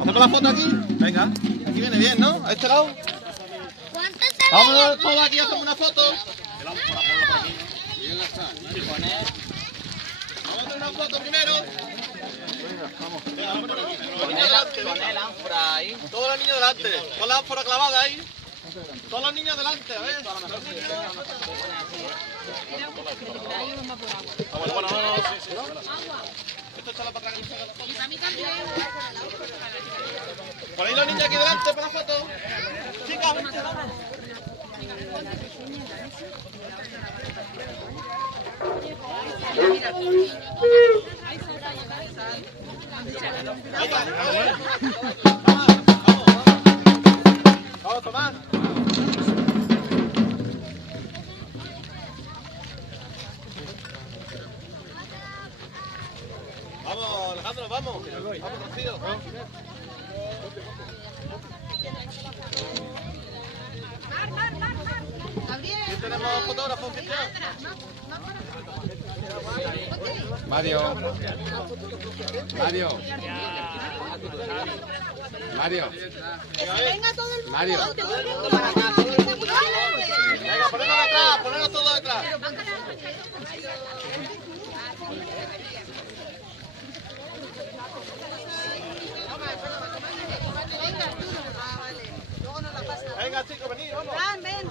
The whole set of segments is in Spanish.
¿Hacemos la foto aquí? Venga, aquí viene bien, ¿no? A este lado. Vámonos todos aquí, hacemos una foto. Vamos a hacer una foto primero. Con el ánfora ahí. Todos los niños delante. Con la ánfora clavada ahí. Todos los niños delante, a ver. Bueno. Esto está la para atrás. Por ahí los niños aquí delante para la foto. Chicas, vente, vamos. Vamos, Tomás. Vamos, Alejandro, vamos. Vamos, Rocío. ¿Y tenemos fotógrafos, Cristian? Mario. Venga todo el mundo. Mario. Venga, ponernos todos detrás. Venga, chicos, venid, vamos. Ven.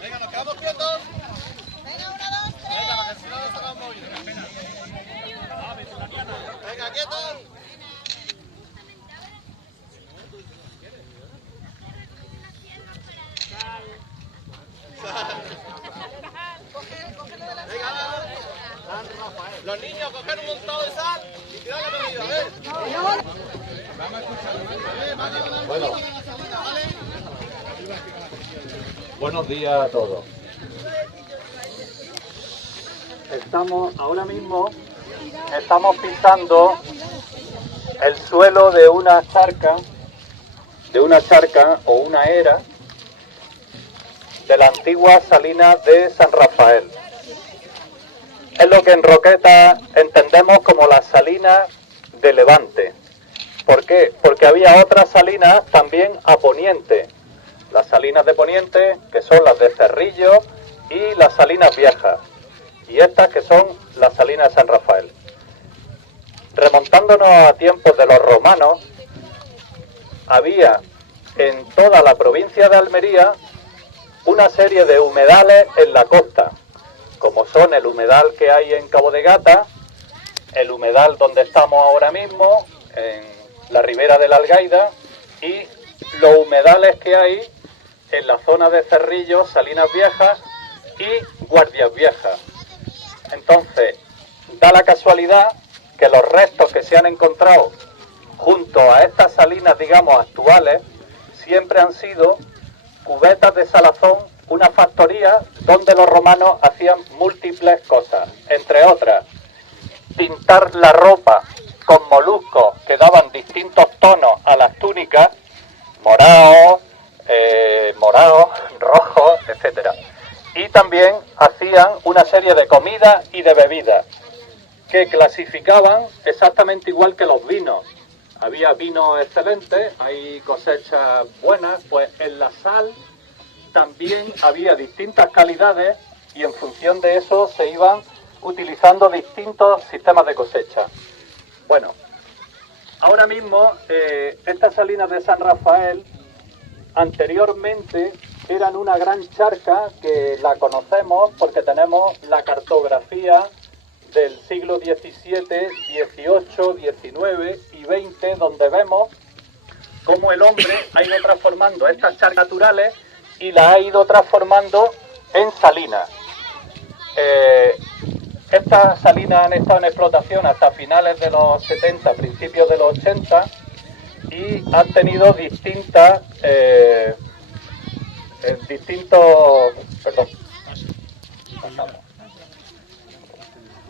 Venga, nos quedamos quietos. Venga, 1, 2, 3. Venga, porque si no nos sacamos moviendo. Venga, quietos. Venga, los niños coger un montón de sal y tirar la bebida, a ver. Bueno. Buenos días a todos. Ahora mismo estamos pisando el suelo de una charca o una era de la antigua salina de San Rafael. Es lo que en Roqueta entendemos como la salina de Levante. ¿Por qué? Porque había otras salinas también a poniente. Las salinas de poniente, que son las de Cerrillo, y las salinas viejas. Y estas que son las salinas de San Rafael. Remontándonos a tiempos de los romanos, había en toda la provincia de Almería una serie de humedales en la costa, como son el humedal que hay en Cabo de Gata, el humedal donde estamos ahora mismo, en la ribera de la Algaida, y los humedales que hay en la zona de Cerrillo, Salinas Viejas y Guardias Viejas. Entonces, da la casualidad que los restos que se han encontrado junto a estas salinas, digamos, actuales, siempre han sido cubetas de salazón, una factoría donde los romanos hacían múltiples cosas, entre otras, pintar la ropa con moluscos que daban distintos tonos a las túnicas, morados, rojos, etcétera. Y también hacían una serie de comidas y de bebidas que clasificaban exactamente igual que los vinos. Había vinos excelentes, hay cosechas buenas, pues en la sal también había distintas calidades y en función de eso se iban utilizando distintos sistemas de cosecha. Bueno, ahora mismo estas salinas de San Rafael anteriormente eran una gran charca que la conocemos porque tenemos la cartografía del siglo XVII, XVIII, XIX y XX, donde vemos cómo el hombre ha ido transformando estas charcas naturales y las ha ido transformando en salinas. Estas salinas han estado en explotación hasta finales de los 70, principios de los 80 y han tenido distintos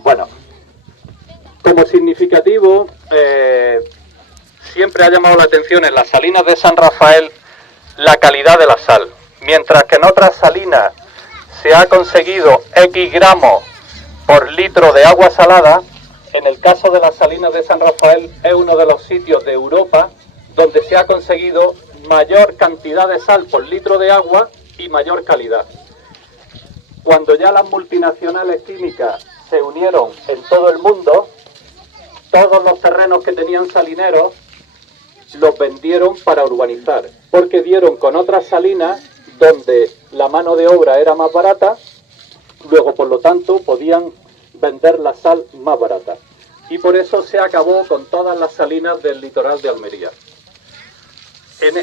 Bueno, como significativo, siempre ha llamado la atención en las salinas de San Rafael la calidad de la sal. Mientras que en otras salinas se ha conseguido X gramos por litro de agua salada, en el caso de las salinas de San Rafael es uno de los sitios de Europa donde se ha conseguido mayor cantidad de sal por litro de agua y mayor calidad. Cuando ya las multinacionales químicas se unieron en todo el mundo, todos los terrenos que tenían salineros los vendieron para urbanizar, porque dieron con otras salinas donde la mano de obra era más barata, luego por lo tanto podían vender la sal más barata. Y por eso se acabó con todas las salinas del litoral de Almería.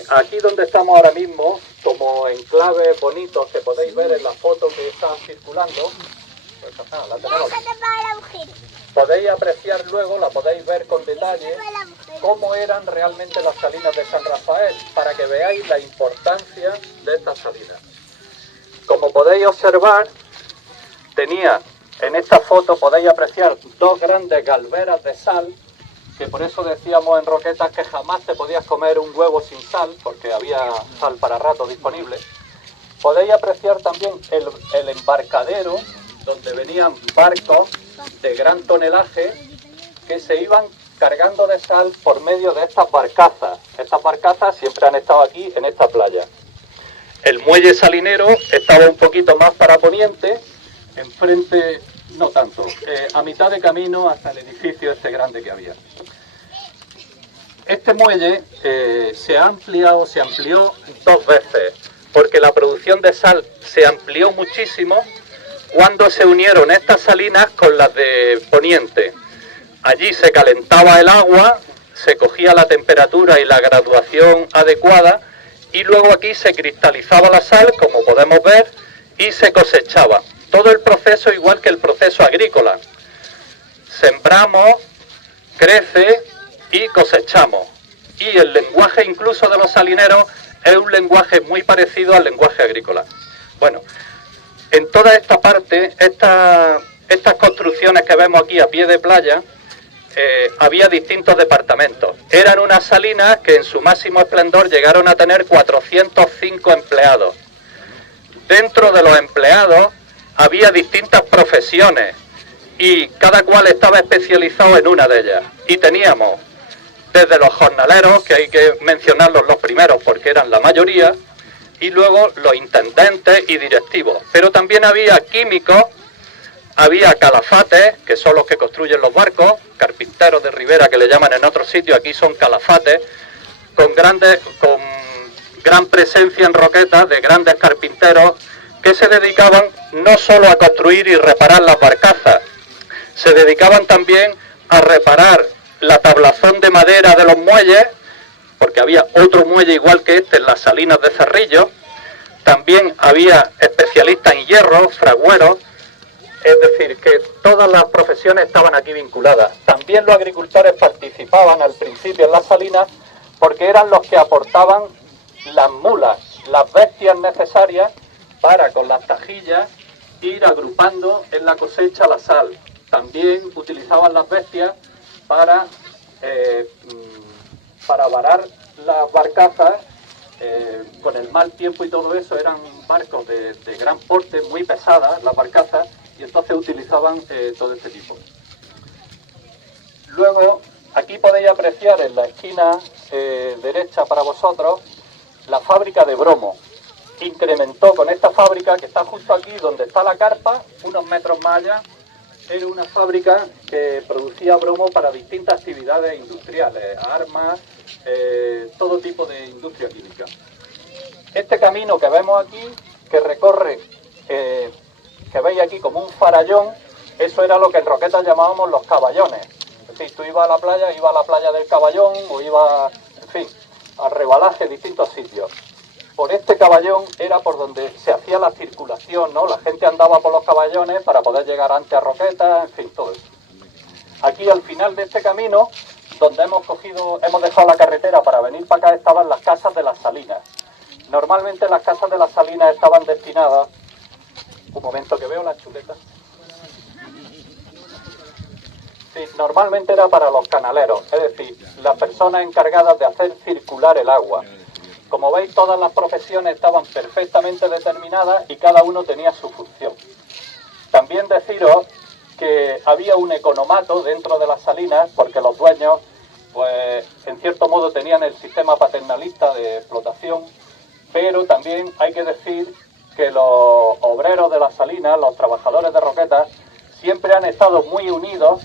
Aquí donde estamos ahora mismo, como enclaves bonitos que podéis ver en la foto que está circulando, pues, la tenemos. Podéis apreciar luego, la podéis ver con detalle, cómo eran realmente las salinas de San Rafael, para que veáis la importancia de estas salinas. Como podéis observar, tenía en esta foto, podéis apreciar dos grandes galberas de sal, que por eso decíamos en Roquetas que jamás te podías comer un huevo sin sal, porque había sal para rato disponible. Podéis apreciar también el embarcadero, donde venían barcos de gran tonelaje que se iban cargando de sal por medio de estas barcazas. Estas barcazas siempre han estado aquí en esta playa. El muelle salinero estaba un poquito más para poniente, enfrente no tanto, a mitad de camino hasta el edificio este grande que había. Este muelle se amplió dos veces, porque la producción de sal se amplió muchísimo cuando se unieron estas salinas con las de Poniente. Allí se calentaba el agua, se cogía la temperatura y la graduación adecuada, y luego aquí se cristalizaba la sal, como podemos ver, y se cosechaba. Todo el proceso igual que el proceso agrícola. Sembramos, crece y cosechamos. Y el lenguaje incluso de los salineros es un lenguaje muy parecido al lenguaje agrícola. Bueno, en toda esta parte, estas construcciones que vemos aquí a pie de playa, había distintos departamentos. Eran unas salinas que en su máximo esplendor llegaron a tener 405 empleados. Dentro de los empleados había distintas profesiones y cada cual estaba especializado en una de ellas. Y teníamos desde los jornaleros, que hay que mencionarlos los primeros porque eran la mayoría, y luego los intendentes y directivos. Pero también había químicos, había calafates, que son los que construyen los barcos, carpinteros de ribera que le llaman en otros sitios, aquí son calafates, con gran presencia en Roquetas de grandes carpinteros que se dedicaban no solo a construir y reparar las barcazas, se dedicaban también a reparar la tablazón de madera de los muelles, porque había otro muelle igual que este en las salinas de Cerrillo. También había especialistas en hierro, fragüeros, es decir, que todas las profesiones estaban aquí vinculadas. También los agricultores participaban al principio en las salinas porque eran los que aportaban las mulas, las bestias necesarias para con las tajillas ir agrupando en la cosecha la sal. También utilizaban las bestias para varar las barcazas. Con el mal tiempo y todo eso eran barcos de gran porte, muy pesadas las barcazas, y entonces utilizaban todo este tipo. Luego, aquí podéis apreciar en la esquina derecha para vosotros la fábrica de bromo. Incrementó con esta fábrica que está justo aquí donde está la carpa, unos metros más allá. Era una fábrica que producía bromo para distintas actividades industriales, armas, todo tipo de industria química. Este camino que vemos aquí, que recorre, que veis aquí como un farallón, eso era lo que en Roquetas llamábamos los caballones. Es decir, tú ibas a la playa del Caballón, o ibas, en fin, al rebalaje, distintos sitios. Por este caballón era por donde se hacía la circulación, ¿no? La gente andaba por los caballones para poder llegar antes a Roquetas, en fin, todo eso. Aquí al final de este camino, donde hemos dejado la carretera para venir para acá, estaban las casas de las salinas. Normalmente las casas de las salinas estaban destinadas... Un momento que veo la chuleta. Sí, Sí, normalmente era para los canaleros, es decir, las personas encargadas de hacer circular el agua. Como veis, todas las profesiones estaban perfectamente determinadas y cada uno tenía su función. También deciros que había un economato dentro de las salinas, porque los dueños, pues, en cierto modo tenían el sistema paternalista de explotación, pero también hay que decir que los obreros de las salinas, los trabajadores de Roquetas, siempre han estado muy unidos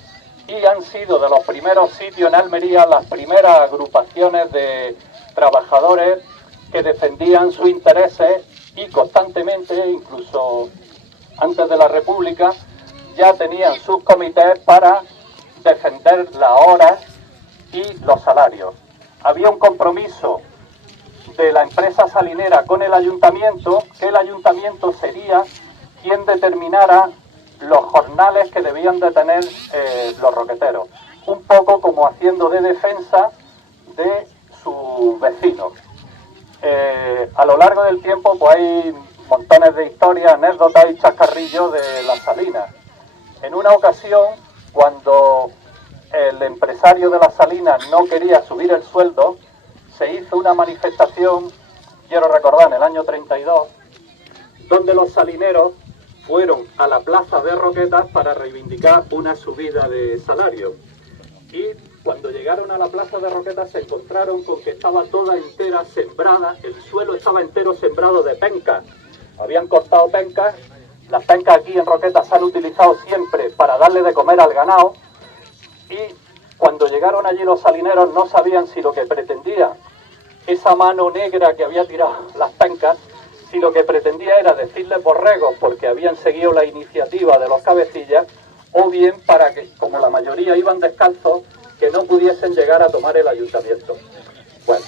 y han sido de los primeros sitios en Almería, las primeras agrupaciones de trabajadores que defendían sus intereses y constantemente, incluso antes de la República, ya tenían sus comités para defender las horas y los salarios. Había un compromiso de la empresa salinera con el ayuntamiento, que el ayuntamiento sería quien determinara los jornales que debían de tener los roqueteros, un poco como haciendo de defensa de sus vecinos. A lo largo del tiempo pues hay montones de historias, anécdotas y chascarrillos de las salinas. En una ocasión, cuando el empresario de las salinas no quería subir el sueldo, se hizo una manifestación, quiero recordar, en el año 32, donde los salineros fueron a la plaza de Roquetas para reivindicar una subida de salario. Y cuando llegaron a la plaza de Roquetas se encontraron con que estaba toda entera sembrada, el suelo estaba entero sembrado de pencas. Habían cortado pencas, las pencas aquí en Roquetas se han utilizado siempre para darle de comer al ganado, y cuando llegaron allí los salineros no sabían si lo que pretendía esa mano negra que había tirado las pencas, si lo que pretendía era decirles borregos porque habían seguido la iniciativa de los cabecillas, o bien para que, como la mayoría iban descalzos, que no pudiesen llegar a tomar el ayuntamiento. Bueno,